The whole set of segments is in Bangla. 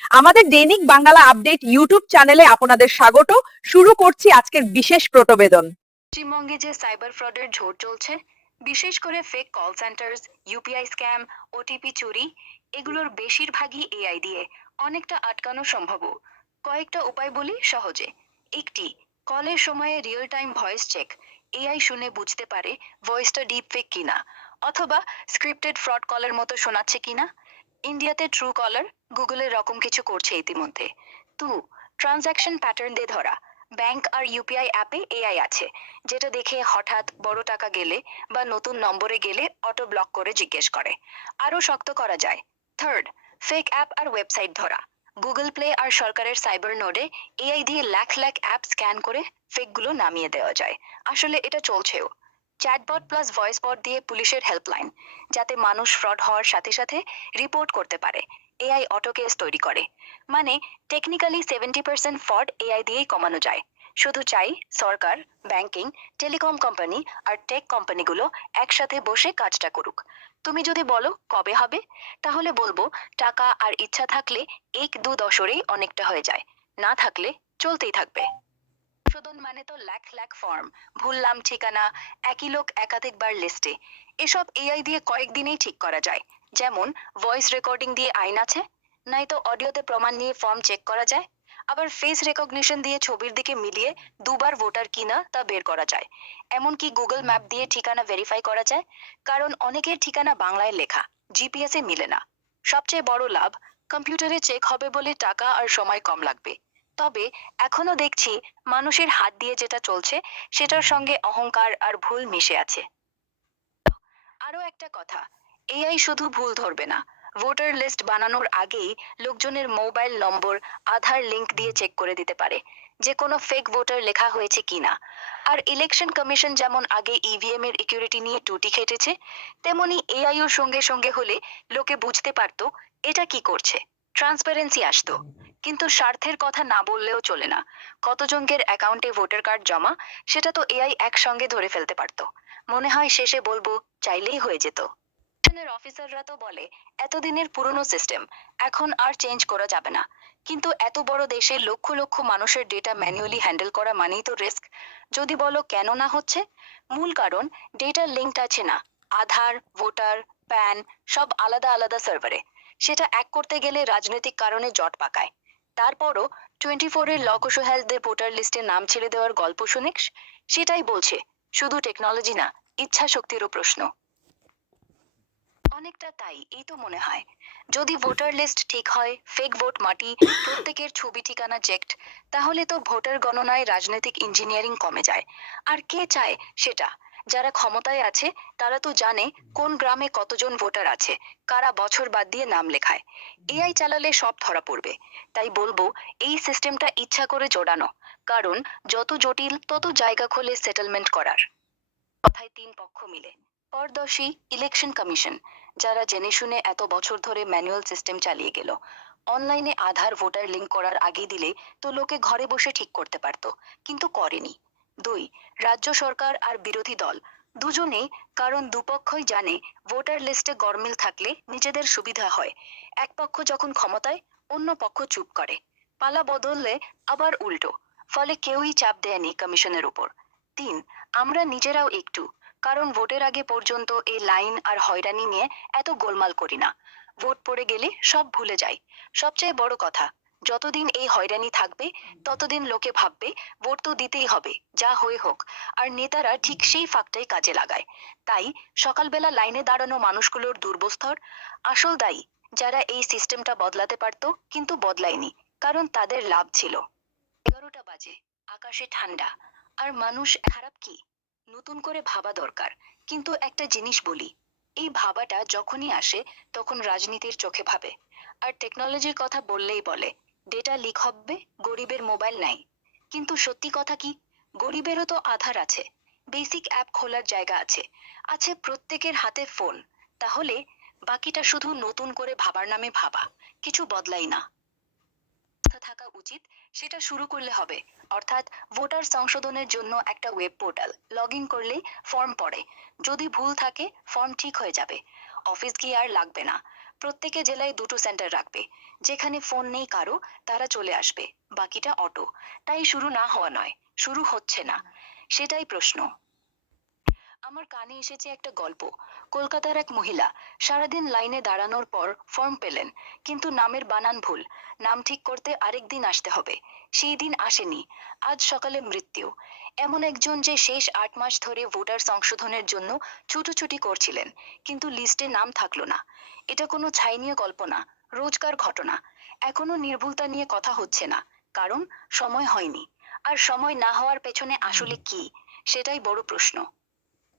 আমাদের দৈনিক বাংলা আপডেট ইউটিউব চ্যানেলে আপনাদের স্বাগত। শুরু করছি আজকের বিশেষ প্রতিবেদন। পশ্চিমবঙ্গে যে সাইবার ফ্রডের ঝড় চলছে, বিশেষ করে fake call centres, UPI scam, OTP চুরি, এগুলোর বেশিরভাগই এআই দিয়ে অনেকটা আটকানো সম্ভব। কয়েকটা উপায় বলি সহজে। একটি, কলের সময়ে real time voice check. AI শুনে বুঝতে পারে ভয়েসটা ডিপ ফেক কিনা, অথবা স্ক্রিপ্টেড ফ্রড কলের মতো শোনাচ্ছে কিনা। ইন্ডিয়াতে ট্রু কলার, গুগলে রকম কিছু করছে ইতিমধ্যে। টু, ট্রানজ্যাকশন প্যাটার্ন দিয়ে ধরা। ব্যাংক আর ইউপিআই অ্যাপে এআই আছে, যেটা দেখে হঠাৎ বড় টাকা গেলে বা নতুন নম্বরে গেলে অটো ব্লক করে জিজ্ঞেস করে। আরো শক্ত করা যায়। থার্ড, ফেক অ্যাপ আর ওয়েবসাইট ধরা। গুগল প্লে আর সরকারের সাইবার নোডে এআই দিয়ে লাখ লাখ অ্যাপ স্ক্যান করে ফেকগুলো নামিয়ে দেওয়া যায়। আসলে এটা চলছেও। চ্যাটবট প্লাস ভয়েস বট দিয়ে পুলিশের হেল্পলাইন, যাতে মানুষ ফ্রড হওয়ার সাথে সাথে রিপোর্ট করতে পারে। এআই অটো কেস তৈরি করে। মানে টেকনিক্যালি 70% ফ্রড এআই দিয়েই কমানো যায়। শুধু চাই সরকার, ব্যাংকিং, টেলিকম কোম্পানি আর টেক কোম্পানিগুলো একসাথে বসে কাজটা করুক। তুমি যদি বলো কবে হবে, তাহলে বলবো টাকা আর ইচ্ছা থাকলে 1-2 দশরেই অনেকটা হয়ে যায়, না থাকলে চলতেই থাকবে। সংশোধন মানে তো লাখ লাখ ফর্ম, ভুললাম ঠিকানা, একই লোক একাধিকবার লিস্টে। এসব এআই দিয়ে কয়েকদিনেই ঠিক করা যায়। যেমন ভয়েস রেকর্ডিং দিয়ে আইন আছে, নয়তো অডিওতে প্রমাণ নিয়ে ফর্ম চেক করা যায়। আবার ফেস রেকগনিশন দিয়ে ছবির দিকে মিলিয়ে দুবার ভোটার কিনা তা বের করা যায়। এমনকি গুগল ম্যাপ দিয়ে ঠিকানা ভেরিফাই করা যায়, কারণ অনেকের ঠিকানা বাংলায় লেখা, জিপিএস এ মিলে না। সবচেয়ে বড় লাভ, কম্পিউটারে চেক হবে বলে টাকা আর সময় কম লাগবে। তবে এখনো দেখছি মানুষের হাত দিয়ে যেটা চলছে, সেটার সঙ্গে অহংকার আর ভুল মিশে আছে। আরো একটা কথা, এআই শুধু ভুল ধরবে না। ভোটার লিস্ট বানানোর আগেই লোকজনের মোবাইল নম্বর, আধার লিংক দিয়ে চেক করে দিতে পারে যে কোনো ফেক ভোটার লেখা হয়েছে কিনা। আর ইলেকশন কমিশন যেমন আগে ইভিএম এর সিকিউরিটি নিয়ে টুটি খেটেছে, তেমনি এআইও সঙ্গে সঙ্গে হলে লোকে বুঝতে পারতো এটা কি করছে, ট্রান্সপারেন্সি আসতো। কিন্তু স্বার্থের কথা না বললেও চলে না। কতজনকের অ্যাকাউন্টে ভোটার কার্ড জমা, সেটা তো এআই একসঙ্গে ধরে ফেলতে পারতো। মনে হয় শেষে বলবো চাইলেই হয়ে যেত। অফিসাররা তো বলে এতদিনের পুরনো সিস্টেম, এখন আর চেঞ্জ করা যাবে না। কিন্তু এত বড় দেশে লক্ষ লক্ষ মানুষের ডেটা ম্যানুয়ালি হ্যান্ডেল করা মানেই তো রিস্ক। যদি বলো কেন না হচ্ছে, মূল কারণ ডেটার লিঙ্কড আছে না। আধার, ভোটার, প্যান, সব আলাদা আলাদা সার্ভারে। সেটা এক করতে গেলে রাজনৈতিক কারণে জট পাকায়। তারপরও 24-এর লোকসহালদের ভোটার লিস্টে নাম ছেড়ে দেওয়ার গল্প শুনিস। সেটাই বলছে, শুধু টেকনোলজি না, ইচ্ছা শক্তিরও প্রশ্ন। অনেকটা তাই এই তো মনে হয়। যদি ভোটার লিস্ট ঠিক হয়, ফেক ভোট মাটি, প্রত্যেকের ছবি ঠিকানা চেকড, তাহলে তো ভোটার গণনায় রাজনৈতিক ইঞ্জিনিয়ারিং কমে যায়। আর কে চায় সেটা? যারা ক্ষমতায় আছে তারা তো জানে কোন গ্রামে কতজন ভোটার আছে, কারা বছর বাদ দিয়ে নাম লেখায়। এআই চালালে সব ধরা পড়বে। তাই বলবো এই সিস্টেমটা ইচ্ছা করে জোড়ানো, কারণ যত জটিল তত জায়গা খোলে সেটেলমেন্ট করার। কথায় তিন পক্ষ মিলে। পরদর্শী ইলেকশন কমিশন, যারা জেনে শুনে এত বছর ধরে ম্যানুয়াল সিস্টেম চালিয়ে গেল। অনলাইনে আধার ভোটার লিংক করার আগে দিলে তো লোকে ঘরে বসে ঠিক করতে পারতো, কিন্তু করেনি। দুই, রাজ্য সরকার আর বিরোধী দল, দুজনেই। কারণ দুপক্ষই জানে ভোটার লিস্টে গরমিল থাকলে নিজেদের সুবিধা হয়। এক পক্ষ যখন ক্ষমতায়, অন্য পক্ষ চুপ করে। পালা বদললে আবার উল্টো। ফলে কেউই চাপ দেয়নি কমিশনের উপর। তিন, আমরা নিজেরাও একটু। কারণ ভোটের আগে পর্যন্ত এই লাইন আর হয়রানি নিয়ে এত গোলমাল করি না। ভোট পড়ে গেলে সব ভুলে যাই। সবচেয়ে বড় কথা, যতদিন এই হয়রানি থাকবে ততদিন লোকে ভাববে ভোট তো দিতেই হবে, যা হয়ে হোক। আর নেতারা ঠিক সেই ফাঁকটাই কাজে লাগায়। তাই সকালবেলা লাইনে দাঁড়ানো মানুষগুলোর দুর্বস্তর আসল দায়ী, যারা এই সিস্টেমটা বদলাতে পারতো কিন্তু বদলায়নি, কারণ তাদের লাভ ছিল। 11টা বাজে, আকাশে ঠান্ডা, আর মানুষ খারাপ কি, নতুন করে ভাবা দরকার। কিন্তু একটা জিনিস বলি, এই ভাবাটা যখনই আসে তখন রাজনীতির চোখে ভাবে। আর টেকনোলজির কথা বললেই বলে ডেটা লিক হবে, গরিবের মোবাইল নাই। কিন্তু সত্যি কথা কি, গরিবেরও তো আধার আছে, বেসিক অ্যাপ খোলার জায়গা আছে, আছে প্রত্যেকের হাতে ফোন। তাহলে বাকিটা শুধু নতুন করে ভাবার নামে ভাবা, কিছু বদলাই না। থাকা উচিত, সেটা শুরু করলে হবে। অর্থাৎ ভোটার সংশোধনের জন্য একটা ওয়েব পোর্টাল, লগ ইন করলেই ফর্ম পড়ে। যদি ভুল থাকে ফর্ম ঠিক হয়ে যাবে, অফিস গিয়ে আর লাগবে না। প্রত্যেকে জেলায় দুটো সেন্টার রাখবে। যেখানে ফোন নেই কারো, তারা চলে আসবে। বাকিটা অটো। তাই শুরু না হওয়া নয়, শুরু হচ্ছে না, সেটাই প্রশ্ন। আমার কানে এসেছে একটা গল্প। কলকাতার এক মহিলা সারাদিন লাইনে দাঁড়ানোর পর ফর্ম পেলেন, কিন্তু নামের বানান ভুল। নাম ঠিক করতে আরেক দিন আসতে হবে। সেই দিন আসেনি। আজ সকালে মৃত্যু। এমন একজন যে শেষ 8 মাস ধরে ভোটার সংশোধনের জন্য ছুটোছুটি করছিলেন, কিন্তু লিস্টে নাম থাকলো না। এটা কোনো ছাইনীয় গল্প না, রোজকার ঘটনা। এখনো নির্ভুলতা নিয়ে কথা হচ্ছে না, কারণ সময় হয়নি। আর সময় না হওয়ার পেছনে আসলে কি, সেটাই বড় প্রশ্ন।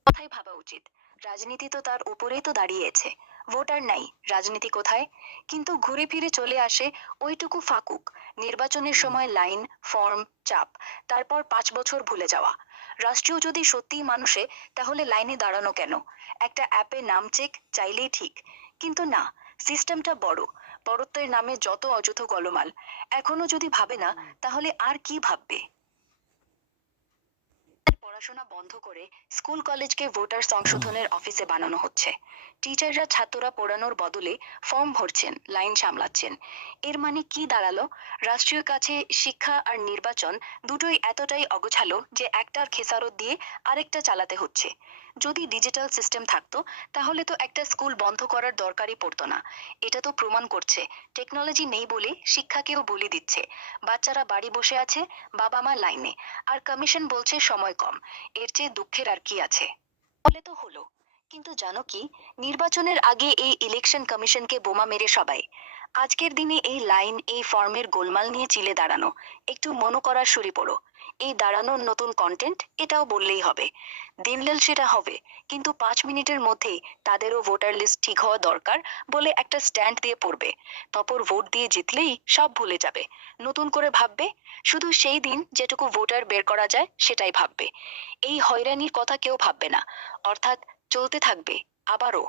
কথাই ভাবা উচিত। রাজনীতি তো তার উপরেই তো দাঁড়িয়েছে। ভোটার নাই, রাজনীতি কোথায়? কিন্তু ঘুরে ফিরে চলে আসে ওইটুকু ফাঁকুক। নির্বাচনের সময় লাইন, ফর্ম, চাপ, তারপর 5 বছর ভুলে যাওয়া। রাষ্ট্রীয় যদি সত্যিই মানুষে, তাহলে লাইনে দাঁড়ানো কেন? একটা অ্যাপে নাম চেক চাইলেই ঠিক। কিন্তু না, সিস্টেমটা বড়। বড়ত্বের নামে যত অযথ গলমাল। এখনো যদি ভাবে না, তাহলে আর কি ভাববে? পড়াশোনা বন্ধ করে স্কুল কলেজকে ভোটার সংশোধনের অফিসে বানানো হচ্ছে। টিচাররা ছাত্ররা পড়ানোর বদলে ফর্ম ভরছেন, লাইন সামলাচ্ছেন। এর মানে কি দাঁড়ালো? রাষ্ট্রীয় কাছে শিক্ষা আর নির্বাচন দুটোই এতটাই অগোছালো যে একটার খেসারত দিয়ে আরেকটা চালাতে হচ্ছে। যদি ডিজিটাল সিস্টেম থাকতো, তাহলে তো একটা স্কুল বন্ধ করার দরকারই পড়তো না। এটা তো প্রমাণ করছে টেকনোলজি নেই বলে শিক্ষাকেও বলি দিচ্ছে। বাচ্চারা বাড়ি বসে আছে, বাবা মা লাইনে, আর কমিশন বলছে সময় কম। এর চেয়ে দুঃখের আর কি আছে? বলে তো হলো। কিন্তু জানো কি, নির্বাচনের আগে এই ইলেকশন কমিশনকে বোমা মেরে সবাই। আজকের দিনে এই লাইন, এই ফর্মের গোলমাল নিয়ে চিলে দাঁড়ানো। একটু মনো করার শুরু পড়ো। এই দাঁড়ানোর নতুন কন্টেন্ট, এটাও বললেই হবে। দিনলেল সেটা হবে, কিন্তু 5 মিনিটের মধ্যেই তাদেরও ভোটার লিস্ট ঠিক হওয়া দরকার বলে একটা স্ট্যান্ড দিয়ে পড়বে। তারপর ভোট দিয়ে জিতলেই সব ভুলে যাবে। নতুন করে ভাববে। শুধু সেই দিন যেটুকু ভোটার বের করা যায় সেটাই ভাববে। এই হয়রানির কথা কেউ ভাববে না। অর্থাৎ চলতে থাকবে আবারও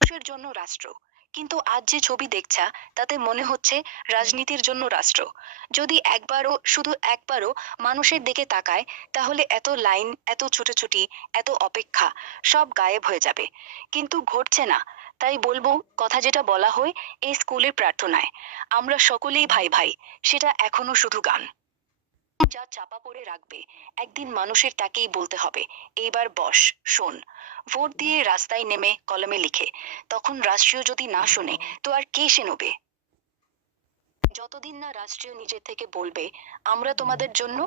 মানুষের জন্য রাষ্ট্র। কিন্তু আজ যে ছবি দেখছা, তাতে মনে হচ্ছে রাজনীতির জন্য রাষ্ট্র। যদি একবারও, শুধু একবারও মানুষের দিকে তাকায়, তাহলে এত লাইন, এত ছুটোছুটি, এত অপেক্ষা সব গায়েব হয়ে যাবে। কিন্তু ঘটছে না। তাই বলবো, কথা যেটা বলা হয় এই স্কুলের প্রার্থনায়, আমরা সকলেই ভাই ভাই, সেটা এখনো শুধু গান। যা চাপা পড়ে রাখবে, একদিন মানুষের তাকেই বলতে হবে, এইবার বস, শোন। ভোট দিয়ে রাস্তায় নেমে কলমে লিখে। তখন রাষ্ট্রীয় যদি না শোনে, তো আর কে সে নেবে? যতদিন না রাষ্ট্রীয় নিজের থেকে বলবে আমরা তোমাদের জন্য,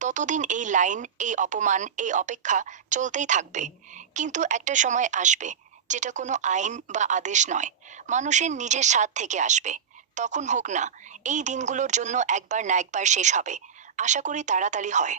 ততদিন এই লাইন, এই অপমান, এই অপেক্ষা চলতেই থাকবে। কিন্তু একটা সময় আসবে, যেটা কোনো আইন বা আদেশ নয়, মানুষের নিজের স্বাদ থেকে আসবে। তখন হোক না, এই দিনগুলোর জন্য একবার না একবার শেষ হবে। আশা করি তাড়াতাড়ি হয়।